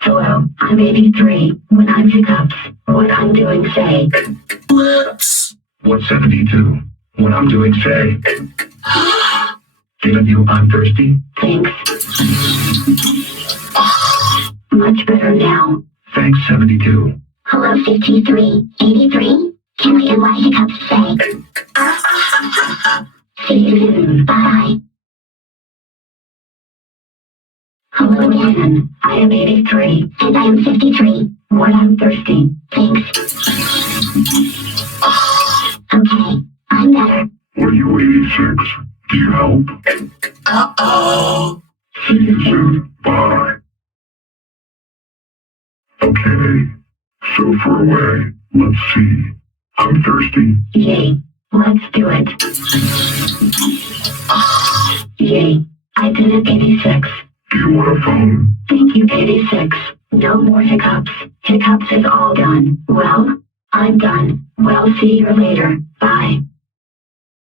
Hello, I'm 83. When I'm hiccups, what I'm doing say. Whoops. What's 72? When I'm doing say. Interview, I'm thirsty. Thanks. Much better now. Thanks, 72. Hello, 53. 83. Can I get my hiccups say? See you soon. Bye. Hello again. I am 83. And I am 53. When I'm thirsty. Thanks. Okay, I'm better. Were you 86? Do you help? Uh-oh. See you soon. Bye. Okay. So far away. Let's see. I'm thirsty. Yay. Let's do it. Yay. I did it, 86. Do you want a phone? Thank you, 86. No more hiccups. Hiccups is all done. Well, I'm done. Well, see you later. Bye.